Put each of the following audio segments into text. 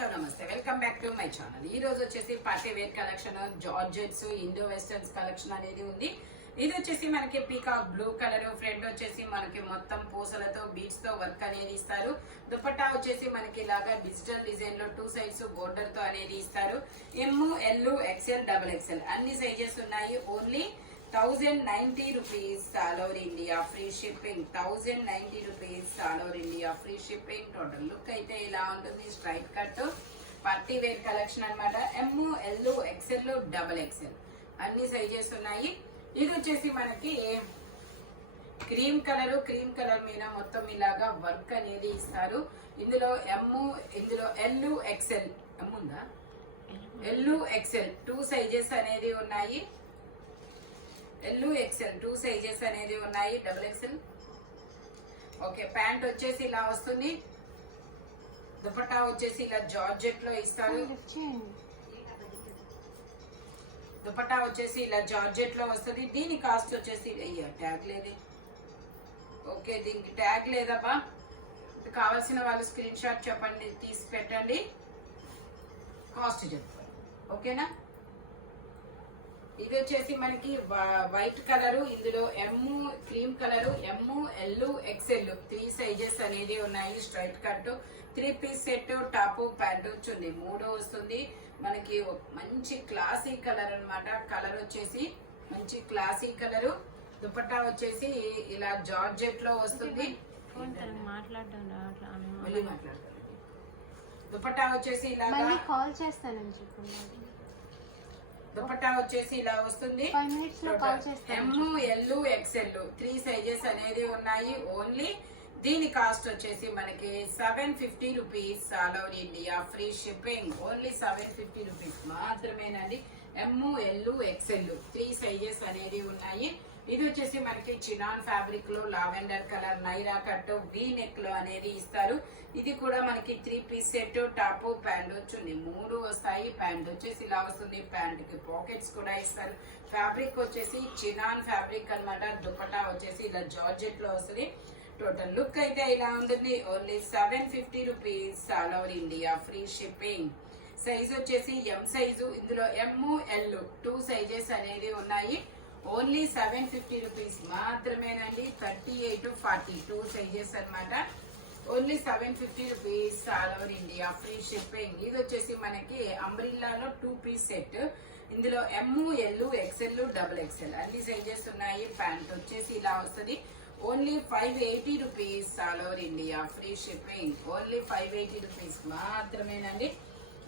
Hello నమస్తే, welcome back to my channel. ఈ రోజు వచ్చేసి party wear collection, georgettes, Indo westerns collection అనేది ఉంది. ఇది వచ్చేసి మనకి పీకాక్ బ్లూ కలర్, ఫ్రంట్ వచ్చేసి మనకి మొత్తం పూసలతో బీడ్స్ తో వర్క్ అనేది ఇస్తారు. దుపట్టా వచ్చేసి మనకి ఇలాగా డిజిటల్ డిజైన్ లో 2 సైడ్స్ బోర్డర్ తో అనేది ఇస్తారు. ఎమ్, ఎల్, ఎక్స్ఎల్, డబుల్ ఎక్స్ఎల్ అన్ని సైజెస్ ఉన్నాయి. Only 1090 rupees all over India, free shipping. 1090 rupees all over India, free shipping. Total look అయితే ఇలా ఉంటుంది. Straight cut party wear collection అన్నమాట. M, L, XL, double XL అన్ని సైజెస్ ఉన్నాయి. ఇది వచ్చేసి మనకి క్రీమ్ కలర్ మీద మొత్తం ఇలాగా వర్క్ అనేది ఇస్తారు. ఇందులో ఎమ్, ఇందులో ఎల్, ఎక్స్ఎల్, ఎమ్ ఉందా, ఎల్, ఎక్స్ఎల్ 2 సైజెస్ అనేది ఉన్నాయి. ఎల్, ఎక్స్ఎల్ 2 సైజెస్ అనేది ఉన్నాయి. Double XL. ఓకే, ప్యాంట్ వచ్చేసి ఇలా వస్తుంది. దుపట్టా వచ్చేసి ఇలా జార్జెట్ లో ఇస్తారు. దుపట్టా వచ్చేసి ఇలా జార్జెట్ లో వస్తుంది. దీని కాస్ట్ వచ్చేసి ట్యాగ్ లేదు. ఓకే, దీనికి ట్యాగ్ లేదబ్బా. కావాల్సిన వాళ్ళు స్క్రీన్ షాట్ చెప్పండి, తీసి పెట్టండి, కాస్ట్ చెప్తారు. ఓకేనా. ఇది వచ్చేసి మనకి వైట్ కలర్, ఇందులో M, cream colour, M, L, XL 3 sizes అనేది ఉన్నాయి. Straight cut 3 piece set, top, pant chunni 3 వస్తుంది. మనకి మంచి క్లాసీ కలర్ అన్నమాట. కలర్ వచ్చేసి మంచి క్లాసీ కలర్. దుపట్టా వచ్చేసి ఇలా జార్జెట్ లో వస్తుంది. మళ్ళీ మాట్లాడతాను. దుపట్టా వచ్చేసి ఇలా కాల్ చేస్తానని చెప్పండి. దుపట్టా వచ్చేసి ఇలా వస్తుంది. ఎమ్, ఎల్, ఎక్స్ఎల్ 3 సైజెస్ అనేది ఉన్నాయి. ఓన్లీ దీని కాస్ట్ వచ్చేసి మనకి 750 rupees all over India, free shipping. Only 750 rupees మాత్రమేనండి. ఎమ్, ఎల్, ఎక్స్ఎల్ 3 సైజెస్ అనేది ఉన్నాయి. ఇది వచ్చేసి మనకి చినాన్ ఫ్యాబ్రిక్ లో lavender colour Naira cut V neck లో అనేది ఇస్తారు. ఇది కూడా మనకి 3 piece set, top, pant chunni 3 వస్తాయి. ప్యాంట్ వచ్చేసి ఇలా వస్తుంది. ప్యాంట్ కి పాకెట్స్ కూడా ఇస్తారు. ఫ్యాబ్రిక్ వచ్చేసి చినాన్ ఫ్యాబ్రిక్ అన్నమాట. దుపట్టా వచ్చేసి ఇలా జార్జెట్ లో వస్తుంది. టోటల్ లుక్ అయితే ఇలా ఉంటుంది. Only 750 rupees all over India, free shipping. Size వచ్చేసి ఎం సైజు. ఇందులో ఎమ్, ఎల్ 2 సైజెస్ అనేది ఉన్నాయి. ఓన్లీ 750 రూపీస్ మాత్రమేనండి. 38 to 40 2 సైజెస్ అన్నమాట. Only 750 rupees all over India, free shipping. ఇది వచ్చేసి మనకి అంబ్రిల్లాలో 2 పీస్ సెట్. ఇందులో M, L, XL, double XL అన్ని సైజెస్ ఉన్నాయి. ప్యాంట్ వచ్చేసి ఇలా వస్తుంది. Only 580 rupees all over India, free shipping. Only 580 rupees మాత్రమేనండి.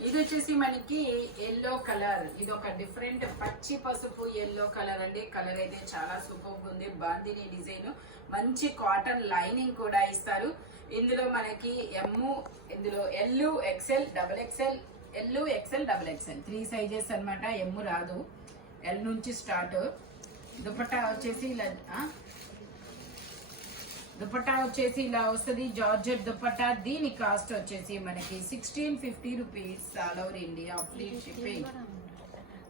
ఇది వచ్చేసి మనకి ఎల్లో కలర్. ఇది ఒక డిఫరెంట్ పచ్చి పసుపు ఎల్లో కలర్ అండి. కలర్ అయితే చాలా సూపర్ ఉంది. బాందిని డిజైన్, మంచి కాటన్ లైనింగ్ కూడా ఇస్తారు. ఇందులో మనకి ఎమ్, ఇందులో L, XL, double XL, L, XL, double XL 3 sizes అన్నమాట. ఎమ్ రాదు, ఎల్ నుంచి స్టార్ట్. దుపట్టా వచ్చేసి ఇలా దుపట్టా వచ్చేసి ఇలా వస్తుంది. జార్జెట్ దుపట్టా. దీని కాస్ట్ వచ్చేసి మనకి 1650 rupees all over India, free shipping.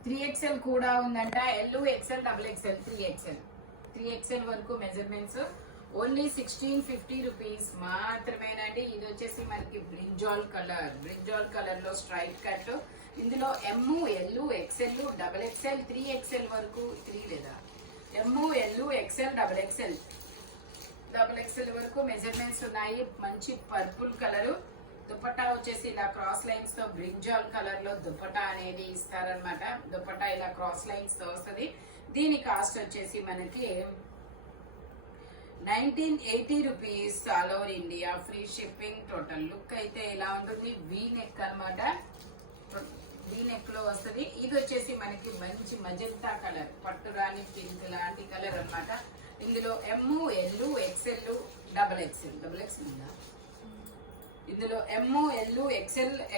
3XL కూడా ఉందంట. L, XL, double XL, 3XL వరకు మెజర్మెంట్స్. ఓన్లీ 1650 రూపీస్ మాత్రమేనండి. ఇది వచ్చేసి మనకి బ్రింజాల్ కలర్ లో స్ట్రైట్ కట్. ఇందులో M, L, XL, double XL, 3XL వరకు, 3 లేదా M, L, XL, double XL వరకు మెజర్మెంట్స్ ఉన్నాయి. మంచి పర్పుల్ కలర్. దుపట్టా వచ్చేసి ఇలా క్రాస్ లైన్స్ తో బ్రింజాల్ కలర్ లో దుపట్టా అనేది ఇస్తారనమాట. దుపట్టా ఇలా క్రాస్ లైన్స్ తో వస్తుంది. దీని కాస్ట్ వచ్చేసి మనకి 1980 rupees all over India, free shipping. Total look అయితే ఇలా ఉంటుంది. వీ నెక్ అనమాట. వీ నెక్ లో వస్తుంది. ఇది వచ్చేసి మనకి మంచి మజంతా కలర్, పట్టు రాని పింక్ లాంటి కలర్ అన్నమాట. ఇందులో M, L, XL, double XL ఉందా? ఇందులో ఎమ్, ఎల్,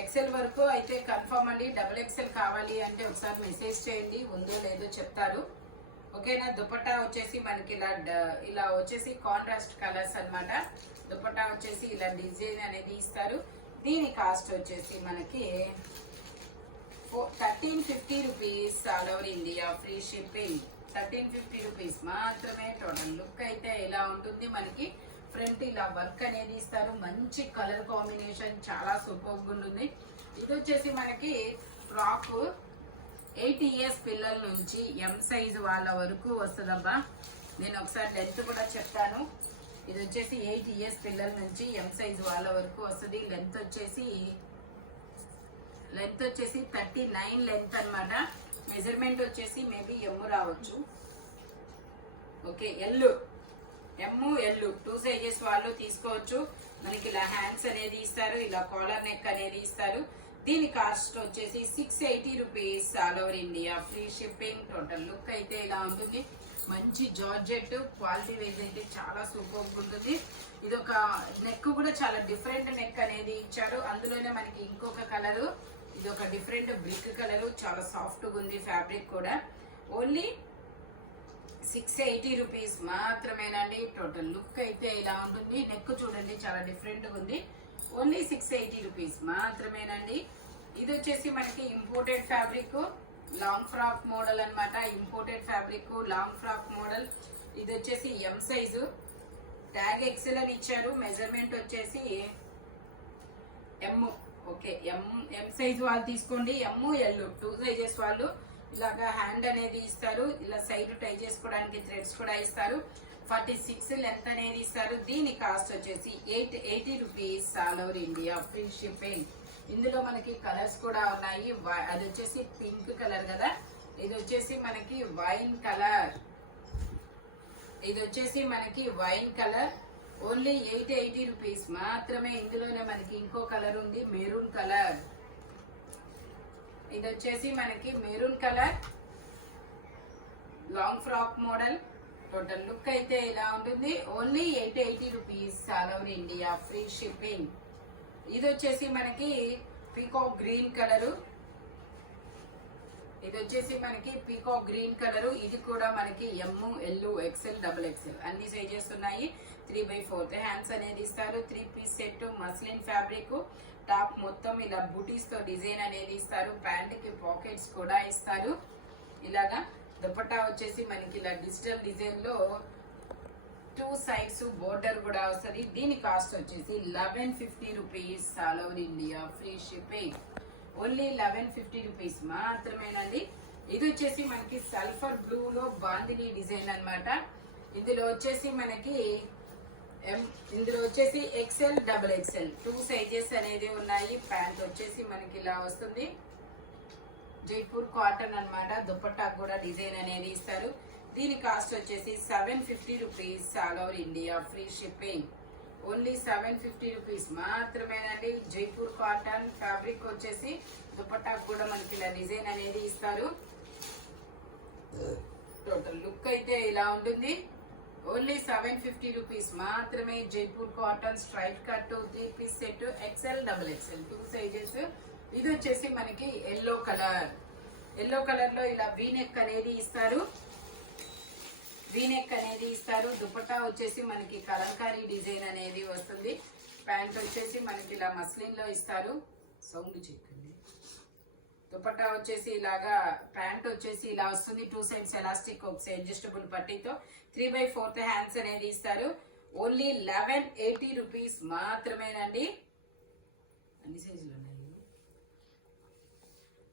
ఎక్స్ఎల్ వరకు అయితే కన్ఫర్మ్ అండి. డబుల్ ఎక్స్ఎల్ కావాలి అంటే ఒకసారి మెసేజ్ చేయండి, ఉందో లేదో చెప్తారు. ఓకేనా. దుపట్టా వచ్చేసి మనకి ఇలా వచ్చేసి కాంట్రాస్ట్ కలర్స్ అన్నమాట. దుపట్టా వచ్చేసి ఇలా డిజైన్ అనేది ఇస్తారు. దీని కాస్ట్ వచ్చేసి మనకి 1350 rupees all over India, free shipping. 1350 rupees మాత్రమే. టోటల్ లుక్ అయితే ఇలా ఉంటుంది. మనకి ఫ్రంట్ ఇలా వర్క్ అనేది ఇస్తారు. మంచి కలర్ కాంబినేషన్, చాలా సూపర్గా ఉంటుంది. ఇది వచ్చేసి మనకి ఫ్రాక్ 8 ఇయర్స్ పిల్లల నుంచి ఎం సైజ్ వాళ్ళ వరకు వస్తుందబ్బా. నేను ఒకసారి లెంత్ కూడా చెప్తాను. ఇది వచ్చేసి 8 ఇయర్స్ పిల్లల నుంచి ఎం సైజ్ వాళ్ళ వరకు వస్తుంది. లెంత్ వచ్చేసి 39 లెంత్ అన్నమాట. మెజర్మెంట్ వచ్చేసి మేబీ ఎమ్ రావచ్చు. ఓకే, ఎమ్ 2 సైజెస్ వాళ్ళు తీసుకోవచ్చు. మనకి ఇలా హ్యాండ్స్ అనేది ఇస్తారు, ఇలా కాలర్ నెక్ అనేది ఇస్తారు. దీని కాస్ట్ వచ్చేసి 680 rupees all over India, free shipping. Total look అయితే ఇలా ఉంటుంది. మంచి జార్జెట్ క్వాలిటీ వైజ్ అయితే చాలా సూపర్ ఉంటుంది. ఇది ఒక నెక్ కూడా చాలా డిఫరెంట్ నెక్ అనేది ఇచ్చాడు. అందులోనే మనకి ఇంకొక కలరు, ఇది ఒక డిఫరెంట్ బ్రిక్ కలరు, చాలా సాఫ్ట్ గా ఉంది. ఫ్యాబ్రిక్ కూడా ఓన్లీ 680 రూపీస్ మాత్రమేనండి. టోటల్ లుక్ అయితే ఇలా ఉంటుంది. నెక్ చూడండి చాలా డిఫరెంట్ గా ఉంది. ఓన్లీ 680 రూపీస్ మాత్రమేనండి. ఇది వచ్చేసి మనకి imported fabric, long frock model అన్నమాట. Imported fabric, long frock model. ఇది వచ్చేసి ఎం సైజు, ట్యాగ్ ఎక్సెల్ అని ఇచ్చారు. మెజర్మెంట్ వచ్చేసి ఎమ్. ఓకే, ఎం సైజ్ వాళ్ళు తీసుకోండి. ఎమ్ 2 సైజెస్ వాళ్ళు ఇలాగా హ్యాండ్ అనేది ఇస్తారు. ఇలా సైడ్ టై చేసుకోవడానికి థ్రెడ్స్ కూడా ఇస్తారు. 46 లెంత్ అనేది ఇస్తారు. దీని కాస్ట్ వచ్చేసి 880 rupees all over India, free shipping. ఇందులో మనకి కలర్స్ కూడా ఉన్నాయి. అది వచ్చేసి పింక్ కలర్ కదా, ఇది వచ్చేసి మనకి వైన్ కలర్. ఇది వచ్చేసి మనకి వైన్ కలర్. ఓన్లీ 880 రూపీస్ మాత్రమే. ఇందులోనే మనకి ఇంకో కలర్ ఉంది, మెరూన్ కలర్. ఇది వచ్చేసి మనకి maroon colour, long frock model. Total look అయితే ఇలా ఉంటుంది. Only 880 rupees all over India, free shipping. ఇది వచ్చేసి మనకి పీకాక్ గ్రీన్ కలరు. ఇది వచ్చేసి మనకి పీకాక్ గ్రీన్ కలరు. ఇది కూడా మనకి ఎమ్, ఎక్సెల్, XXL అన్ని సైజెస్ ఉన్నాయి. 3/4 హ్యాండ్స్ అనేది ఇస్తారు. 3 piece set, muslin fabric. Top మొత్తం ఇలా బూటీస్ తో డిజైన్ అనేది ఇస్తారు. ప్యాంట్ కి పాకెట్స్ కూడా ఇస్తారు. ఇలాగా దుపట్టా వచ్చేసి మనకి ఇలా డిజిటల్ డిజైన్ లో 2 సైడ్స్ బోర్డర్ కూడా వస్తుంది. దీని కాస్ట్ వచ్చేసి 1150 rupees all over India, free shipping. Only 1150 rupees మాత్రమేనండి. ఇది వచ్చేసి మనకి సల్ఫర్ బ్లూ లో బాందిని డిజైన్ అన్నమాట. ఇందులో వచ్చేసి మనకి XL, XXL 2 సైజెస్ అనేది ఉన్నాయి. ప్యాంట్ వచ్చేసి మనకి ఇలా వస్తుంది. జైపూర్ కాటన్ అన్నమాట. దుపట్టా కూడా డిజైన్ అనేది ఇస్తారు. దీని కాస్ట్ వచ్చేసి 750 rupees all over India, free shipping. Only 750 rupees మాత్రమేనండి. జైపూర్ కాటన్ ఫ్యాబ్రిక్ వచ్చేసి దుపట్టా కూడా మనకి ఇలా డిజైన్ అనేది ఇస్తారు. టోటల్ లుక్ అయితే ఇలా ఉంటుంది. ఓన్లీ 750 రూపీస్ మాత్రమే. Jaipur cotton straight cut 3 piece set, XL, XXL 2 sizes. ఇది వచ్చేసి మనకి ఎల్లో కలర్. ఎల్లో కలర్ లో ఇలా వీనెక్ అనేది ఇస్తారు. దుపట్టా వచ్చేసి మనకి కలంకారీ డిజైన్ అనేది వస్తుంది. ప్యాంట్ వచ్చేసి మనకి ఇలా మస్లిన్ లో ఇస్తారు. సౌండ్ చెక్కండి. దుపట్టా వచ్చేసి ఇలాగా, ప్యాంట్ వచ్చేసి ఇలా వస్తుంది. 2 సైడ్స్ ఎలాస్టిక్, ఒక సైడ్ అడ్జస్టబుల్ పట్టీతో. 3/4 హ్యాండ్స్ అనేది ఇస్తారు. ఓన్లీ 1180 రూపీస్ మాత్రమేనండి. అన్ని సైజులు ఉన్నాయి.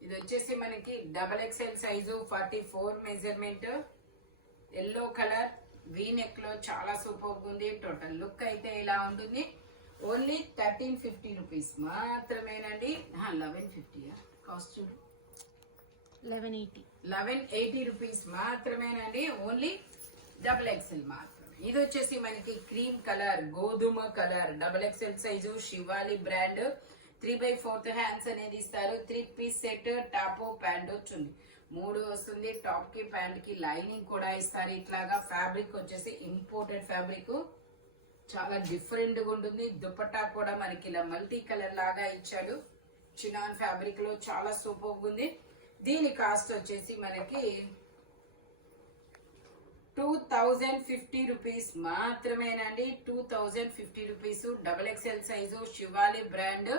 ఇది వచ్చేసి మనకి XXL size, 44 measurement. Yellow colour, V neck లో చాలా సూపర్ ఉంది. టోటల్ లుక్ అయితే ఇలా ఉంటుంది. ఓన్లీ 1350 రూపీస్ మాత్రమేనండి. 1150 కాస్ట్ 1180 రూపీస్ మాత్రమేనండి. ఓన్లీ XXL మాత్రమే. ఇది వచ్చేసి మనకి క్రీమ్ కలర్, గోధుమ colour, XXL size, Shivali brand. 3/4 hands అనేది ఇస్తారు. 3 పీస్ సెట్, టాప్, ప్యాంట్ వచ్చింది. 3 వస్తుంది. టాప్ కి ప్యాంట్ కి లైనింగ్ కూడా ఇస్తారు. ఇట్లాగా ఫ్యాబ్రిక్ వచ్చేసి ఇంపోర్టెడ్ ఫ్యాబ్రిక్, చాలా డిఫరెంట్ గా ఉంటుంది. దుపట్టా కూడా మనకి ఇలా మల్టీ కలర్ లాగా ఇచ్చాడు. చినాన్ ఫ్యాబ్రిక్ లో చాలా సూపర్ ఉంది. దీని కాస్ట్ వచ్చేసి మనకి 2050 రూపీస్ మాత్రమేనండి. 2050 rupees. XXL size, Shivali brand.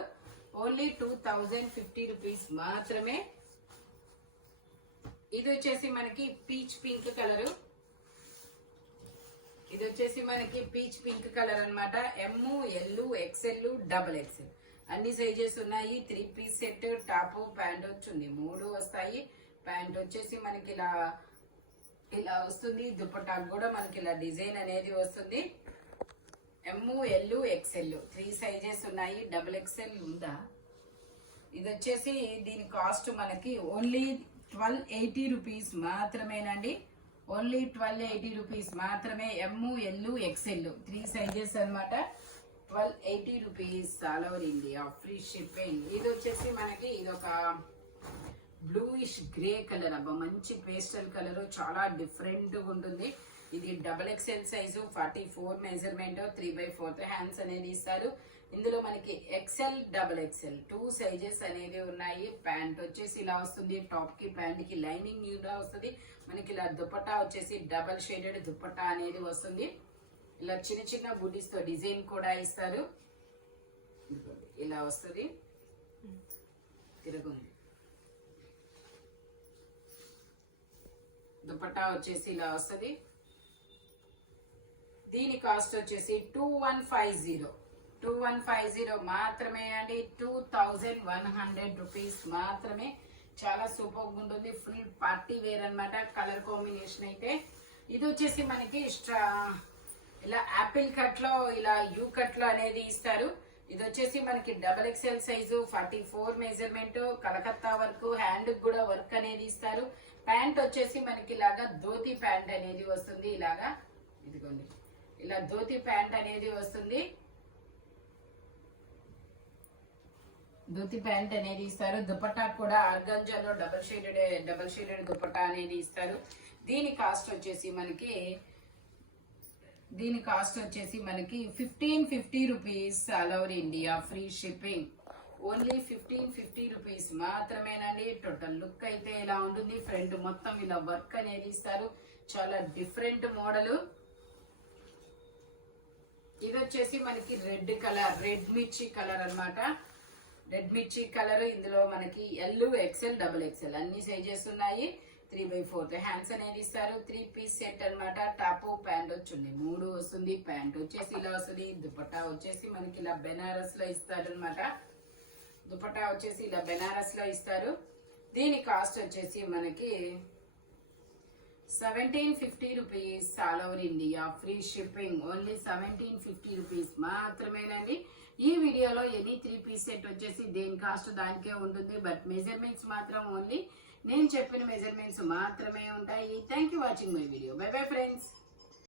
Only 2050 rupees మాత్రమే. ఇది వచ్చేసి మనకి పీచ్ పింక్ కలరు. ఇది వచ్చేసి మనకి పీచ్ పింక్ కలర్ అన్నమాట. M, L, XL, double XL అన్ని సైజెస్ ఉన్నాయి. 3 పీస్ సెట్, టాప్ ప్యాంట్ వచ్చింది 3 వస్తాయి. ప్యాంట్ వచ్చేసి మనకి ఇలా వస్తుంది. దుపట్టాకు కూడా మనకి ఇలా డిజైన్ అనేది వస్తుంది. ఎమ్, ఎల్, ఎక్స్ఎల్ 3 సైజెస్ ఉన్నాయి. డబుల్ ఎక్స్ఎల్ ఉందా? ఇది వచ్చేసి దీని కాస్ట్ మనకి ఓన్లీ 1280 రూపీస్ మాత్రమేనండి. ఓన్లీ 1280 రూపీస్ మాత్రమే. ఎమ్, ఎల్, ఎక్స్ఎల్ 3 సైజెస్ అన్నమాట. 1280 rupees all over India, free shipping. ఇది వచ్చేసి మనకి ఇదొక బ్లూయిష్ గ్రే కలర్. అబ్బా మంచి పేస్టల్ కలర్, చాలా డిఫరెంట్ గా ఉంటుంది. ఇది double XL size, 44 measurement, 3/4 hands అనేది ఇస్తారు. ఇందులో మనకి ఎక్స్ఎల్, డబుల్ ఎక్స్ఎల్ 2 సైజెస్ అనేది ఉన్నాయి. ప్యాంట్ వచ్చేసి ఇలా వస్తుంది. టాప్ కి ప్యాంట్ కి లైనింగ్ న్యూగా వస్తుంది. మనకి ఇలా దుపట్టా వచ్చేసి డబల్ షేడెడ్ దుపట్టా అనేది వస్తుంది. ఇలా చిన్న చిన్న బుడ్డీస్ తో డిజైన్ కూడా ఇస్తారు. ఇలా వస్తుంది, తిరుగుంది. దుపట్టా వచ్చేసి ఇలా వస్తుంది. దీని కాస్ట్ వచ్చేసి 2150 మాత్రమే అండి. 2100 రూపీస్ మాత్రమే. చాలా సూపర్ ఉంటుంది. ఫుల్ పార్టీ వేర్ అన్నమాట. కలర్ కాంబినేషన్ అయితే ఇది వచ్చేసి మనకి ఇలా యాపిల్ కట్ లో, ఇలా యూ కట్ లో అనేది ఇస్తారు. ఇది వచ్చేసి మనకి double XL size, 44 measurement, Calcutta work, hand కూడా వర్క్ అనేది ఇస్తారు. ప్యాంట్ వచ్చేసి మనకి ఇలాగా ధోతి ప్యాంట్ అనేది వస్తుంది. ఇలాగా ఇదిగోండి, ఇలా ధోతి ప్యాంట్ అనేది వస్తుంది. ధోతి ప్యాంట్ అనేది ఇస్తారు. దుపట్టా కూడా ఆర్గంజాలో డబల్ షేడెడ్ దుపట్టా అనేది ఇస్తారు. దీని కాస్ట్ వచ్చేసి మనకి 1550 rupees all over India, free shipping. Only 1550 rupees మాత్రమేనండి. టోటల్ లుక్ అయితే ఇలా ఉంటుంది. ఫ్రంట్ మొత్తం ఇలా వర్క్ అనేది ఇస్తారు. చాలా డిఫరెంట్ మోడల్. ఇది వచ్చేసి మనకి రెడ్ కలర్, రెడ్ మిర్చి కలర్ అన్నమాట. రెడ్ మిర్చి కలర్. ఇందులో మనకి ఎల్, ఎక్స్ఎల్, డబుల్ ఎక్స్ఎల్ అన్ని సైజెస్ ఉన్నాయి. 3/4 హ్యాండ్స్ అనేది ఇస్తారు. 3 పీస్ సెట్ అన్నమాట. టాప్ ప్యాంట్ వచ్చింది 3 వస్తుంది. ప్యాంట్ వచ్చేసి ఇలా వస్తుంది. దుపట్టా వచ్చేసి మనకి ఇలా బెనారస్ లో ఇస్తారు అనమాట. దుపట్టా వచ్చేసి ఇలా బెనారస్ లో ఇస్తారు. దీని కాస్ట్ వచ్చేసి మనకి 1750 rupees all over India, free shipping. Only 1750 rupees మాత్రమేనండి. ఈ వీడియోలో ఎనీ 3 పీస్ సెట్ వచ్చేసి దేని కాస్ట్ దానికే ఉంటుంది. బట్ మెజర్మెంట్స్ మాత్రం ఓన్లీ నేను చెప్పిన మెజర్మెంట్స్ మాత్రమే ఉంటాయి. Thank you watching my video. By bye friends.